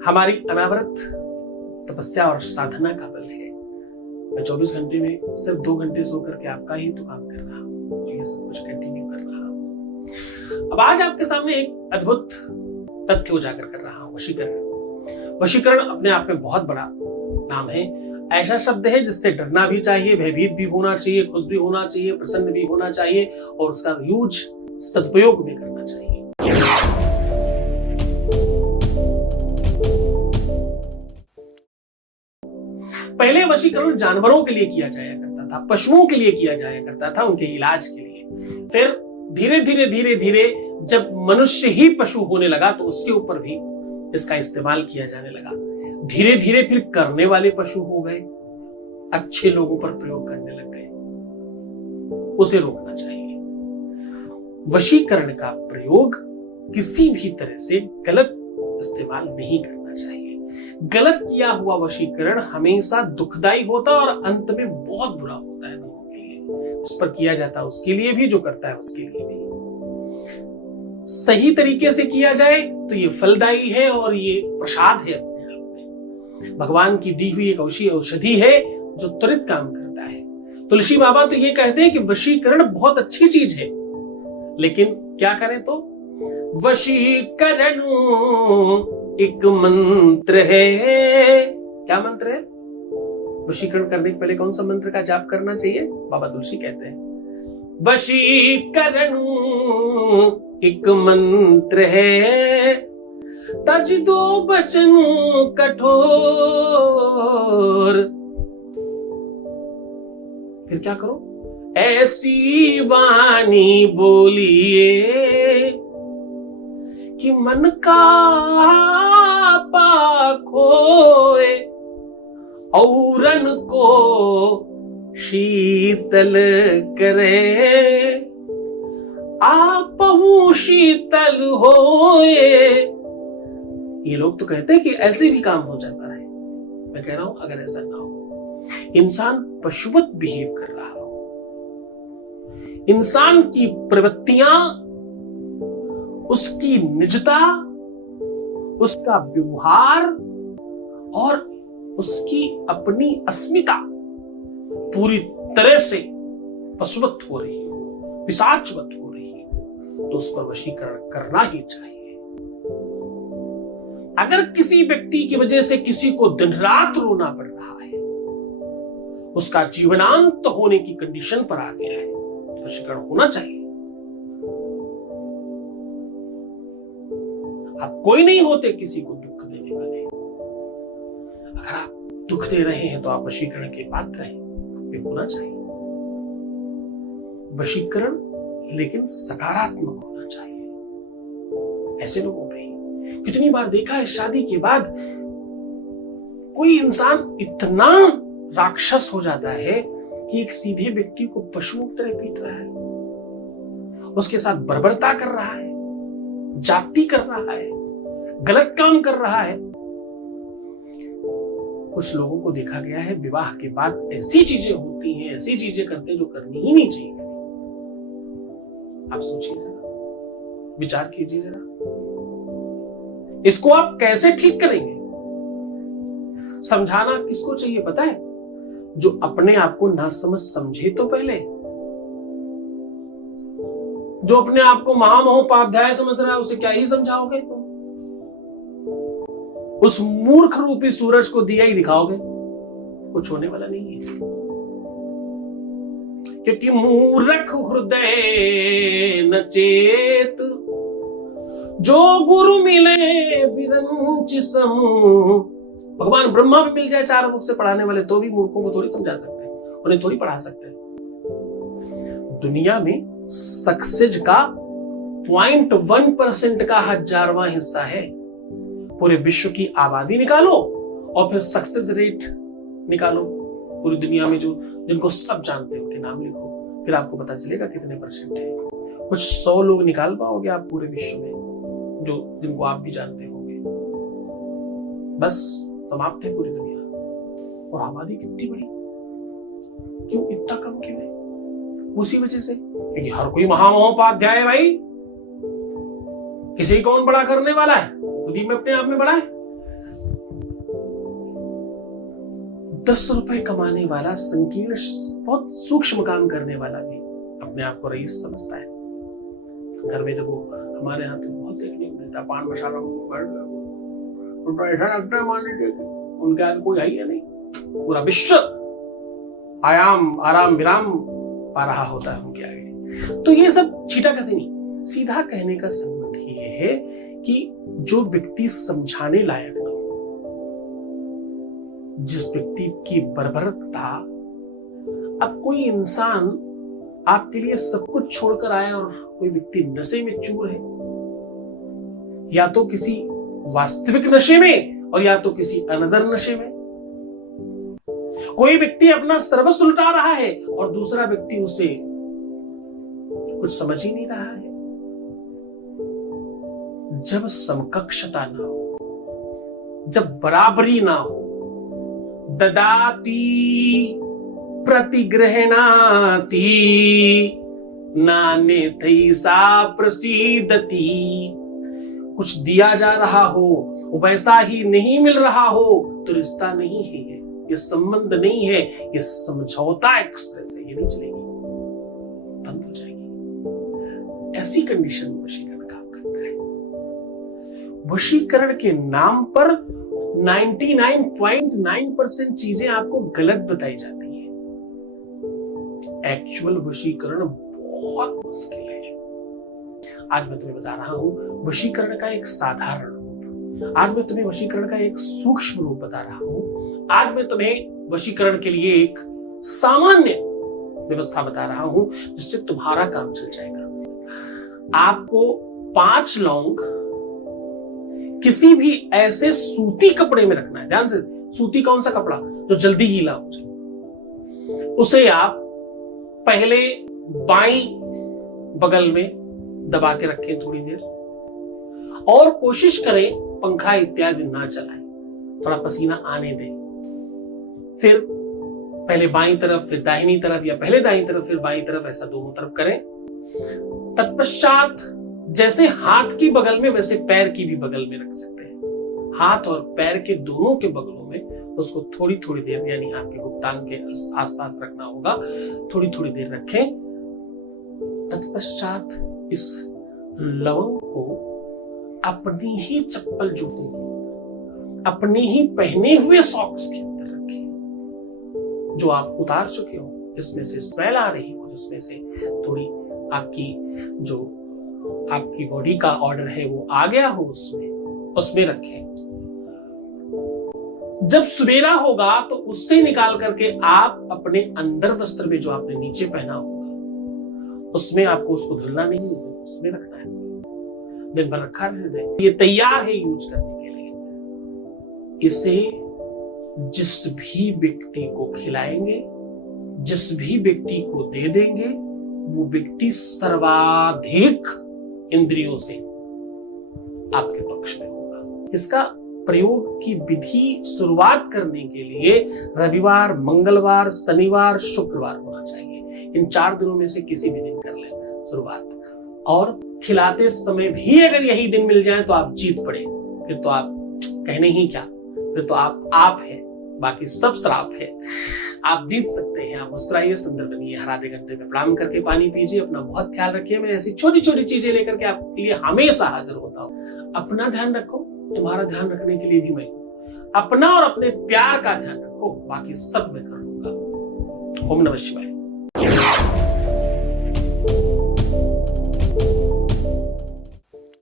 हमारी अनावरत तपस्या और साधना का बल है। मैं 24 घंटे में सिर्फ 2 घंटे सो करके आपका ही तो काम कर रहा हूँ, ये सब कुछ कंटिन्यू कर रहा हूँ। अब आज आपके सामने एक अद्भुत तथ्य उजागर कर रहा हूँ। वशीकरण। वशीकरण अपने आप में बहुत बड़ा नाम है। ऐसा शब्द है जिससे डरना भी चाहिए, भयभीत भी होना चाहिए, खुश भी होना चाहिए, प्रसन्न भी होना चाहिए और उसका यूज सदुपयोग भी करना चाहिए। पहले वशीकरण जानवरों के लिए किया जाया करता था, पशुओं के लिए किया जाया करता था, उनके इलाज के लिए। फिर धीरे धीरे जब मनुष्य ही पशु होने लगा तो उसके ऊपर भी इसका इस्तेमाल किया जाने लगा। धीरे धीरे फिर करने वाले पशु हो गए, अच्छे लोगों पर प्रयोग करने लग गए। उसे रोकना चाहिए। वशीकरण का प्रयोग किसी भी तरह से गलत इस्तेमाल नहीं करना चाहिए। गलत किया हुआ वशीकरण हमेशा दुखदाई होता और अंत में बहुत बुरा होता है दोनों के लिए। उस पर किया जाता है उसके लिए भी, जो करता है उसके लिए भी। सही तरीके से किया जाए तो ये फलदायी है और ये प्रसाद है अपने आप में। भगवान की दी हुई एक औषधि है जो त्वरित काम करता है। तुलसी बाबा तो ये कहते हैं कि वशीकरण बहुत अच्छी चीज है, लेकिन क्या करें तो वशीकरण एक मंत्र है। क्या मंत्र है? वशीकरण करने के पहले कौन सा मंत्र का जाप करना चाहिए? बाबा तुलसी कहते हैं वशीकरण एक मंत्र है, तज दो बचन कठोर। फिर क्या करो? ऐसी वाणी बोलिए कि मन का पाखोए, औरन को शीतल करे, आपहु शीतल होए। ये लोग तो कहते हैं कि ऐसे भी काम हो जाता है। मैं कह रहा हूं अगर ऐसा ना हो, इंसान पशुवत बिहेव कर रहा हो, इंसान की प्रवृत्तियां, उसकी निजता, उसका व्यवहार और उसकी अपनी अस्मिता पूरी तरह से पशुवत हो रही हो, पिशाचवत हो रही हो, तो उस पर वशीकरण करना ही चाहिए। अगर किसी व्यक्ति की वजह से किसी को दिन रात रोना पड़ रहा है, उसका जीवनांत होने की कंडीशन पर आ गया है, तो वशीकरण होना चाहिए। आप कोई नहीं होते किसी को दुख देने वाले। अगर आप दुख दे रहे हैं तो आप वशीकरण के पात्र हैं, ये होना चाहिए। वशीकरण लेकिन सकारात्मक होना चाहिए। ऐसे लोगों पे कितनी बार देखा है शादी के बाद कोई इंसान इतना राक्षस हो जाता है कि एक सीधे व्यक्ति को पशुओं की तरह पीट रहा है, उसके साथ बर्बरता कर रहा है, जाति कर रहा है, गलत काम कर रहा है। कुछ लोगों को देखा गया है विवाह के बाद ऐसी चीजें होती हैं, ऐसी चीजें करते हैं जो करनी ही नहीं चाहिए। आप सोचिए जरा, विचार कीजिए जरा, इसको आप कैसे ठीक करेंगे? समझाना किसको चाहिए पता है? जो अपने आप को ना समझ समझे तो पहले, जो अपने आप को महामहोपाध्याय समझ रहा है उसे क्या ही समझाओगे तुम? उस मूर्ख रूपी सूरज को दिया ही दिखाओगे, कुछ होने वाला नहीं है। क्योंकि मूर्ख हृदय न चेत, जो गुरु मिले बिरंच सम। भगवान ब्रह्मा भी मिल जाए 4 मुख से पढ़ाने वाले तो भी मूर्खों को थोड़ी समझा सकते हैं, उन्हें थोड़ी पढ़ा सकते हैं। दुनिया में सक्सेस का 0.1% का 1000वां हिस्सा है। पूरे विश्व की आबादी निकालो और फिर सक्सेस रेट निकालो पूरी दुनिया में, जो जिनको सब जानते हैं उनके नाम लिखो, फिर आपको पता चलेगा कितने % है। कुछ 100 लोग निकाल पाओगे आप पूरे विश्व में जो जिनको आप भी जानते होंगे, बस समाप्त है पूरी दुनिया। और आबादी कितनी बड़ी, क्यों इतना कम क्यों है? उसी वजह से क्योंकि हर कोई महामहोपाध्याय है भाई, किसी कौन बड़ा करने वाला है, खुद ही में अपने आप में बड़ा है। 10 रुपए कमाने वाला, संकीर्ण बहुत सूक्ष्म काम करने वाला भी अपने आप को रईस समझता है। घर में जब वो हमारे यहाँ तो बहुत देखने को मिलता, पान मसाला ऐसा लगता है मान लीजिए उनके आगे कोई है नहीं, पूरा विश्व आराम विराम पा रहा होता है उनके आगे। तो ये सब छीटा कसी नहीं, सीधा कहने का संबंध ये है कि जो व्यक्ति समझाने लायक न हो, जिस व्यक्ति की बर्बरता, अब कोई इंसान आपके लिए सब कुछ छोड़कर आया और कोई व्यक्ति नशे में चूर है, या तो किसी वास्तविक नशे में और या तो किसी अनदर नशे में। कोई व्यक्ति अपना सर्वस्व लुटा रहा है और दूसरा व्यक्ति उसे कुछ समझ ही नहीं रहा है। जब समकक्षता ना हो, जब बराबरी ना हो, ददाती प्रतिग्रहणाति नान्यथैसा प्रसीदति, कुछ दिया जा रहा हो वैसा ही नहीं मिल रहा हो तो रिश्ता नहीं है, ये संबंध नहीं है, ये समझौता एक्सप्रेस है, ये नहीं चलेगी, बंद हो जाएगी। ऐसी कंडीशन में वशीकरण काम करता है। वशीकरण के नाम पर 99.9% चीजें आपको गलत बताई जाती है। एक्चुअल वशीकरण बहुत मुश्किल है। आज मैं तुम्हें बता रहा हूं वशीकरण का एक साधारण रूप, आज मैं तुम्हें वशीकरण का एक सूक्ष्म रूप बता रहा हूं, आज मैं तुम्हें वशीकरण के लिए एक सामान्य व्यवस्था बता रहा हूं जिससे तुम्हारा काम चल जाएगा। आपको 5 लौंग किसी भी ऐसे सूती कपड़े में रखना है। ध्यान से, सूती कौन सा कपड़ा जो जल्दी गीला हो जाए, उसे आप पहले बाईं बगल में दबा के रखें थोड़ी देर, और कोशिश करें पंखा इत्यादि ना चलाएं, थोड़ा पसीना आने दें। फिर पहले बाईं तरफ फिर दाहिनी तरफ, या पहले दाईं तरफ फिर बाईं तरफ, ऐसा दोनों तरफ करें। तत्पश्चात जैसे हाथ की बगल में वैसे पैर की भी बगल में रख सकते हैं। हाथ और पैर के दोनों के बगलों में उसको थोड़ी थोड़ी देर, यानी आपके गुप्तांग के आसपास रखना होगा, थोड़ी थोड़ी देर रखें। तत्पश्चात इस लवंग को अपनी ही चप्पल जूते के अंदर, अपने ही पहने हुए सॉक्स के अंदर रखें, जो आप उतार चुके हो, जिसमें से स्मेल आ रही हो, जिसमें से थोड़ी आपकी जो आपकी बॉडी का ऑर्डर है वो आ गया हो, उसमें रखें। जब सवेरा होगा तो उससे निकाल करके आप अपने अंदर वस्त्र में, जो आपने नीचे पहना होगा, उसमें आपको उसको धुलना नहीं है, उसमें रखना है, दिन भर रखा रहने दें। ये तैयार है यूज करने के लिए। इसे जिस भी व्यक्ति को खिलाएंगे, जिस भी व्यक्ति को दे देंगे, वो व्यक्ति सर्वाधिक इंद्रियों से आपके पक्ष में होगा। इसका प्रयोग की विधि शुरुआत करने के लिए रविवार, मंगलवार, शनिवार, शुक्रवार होना चाहिए। इन 4 दिनों में से किसी भी दिन कर लें शुरुआत, और खिलाते समय भी अगर यही दिन मिल जाए तो आप जीत पड़े, फिर तो आप कहने ही क्या, फिर तो आप है, बाकी सब श्राप है। आप जीत सकते हैं। आप मुस्कुराइए, सुंदर बनिए, हर आधे घंटे में प्रणाम करके पानी पीजिए, अपना बहुत ख्याल रखिए। मैं ऐसी छोटी छोटी चीजें लेकर के आपके लिए हमेशा हाजिर होता हूँ। अपना ध्यान रखो, तुम्हारा ध्यान रखने के लिए भी मैं हूँ। अपना और अपने प्यार का ध्यान रखो, बाकी सब मैं कर लूंगा। ओम नमः शिवाय।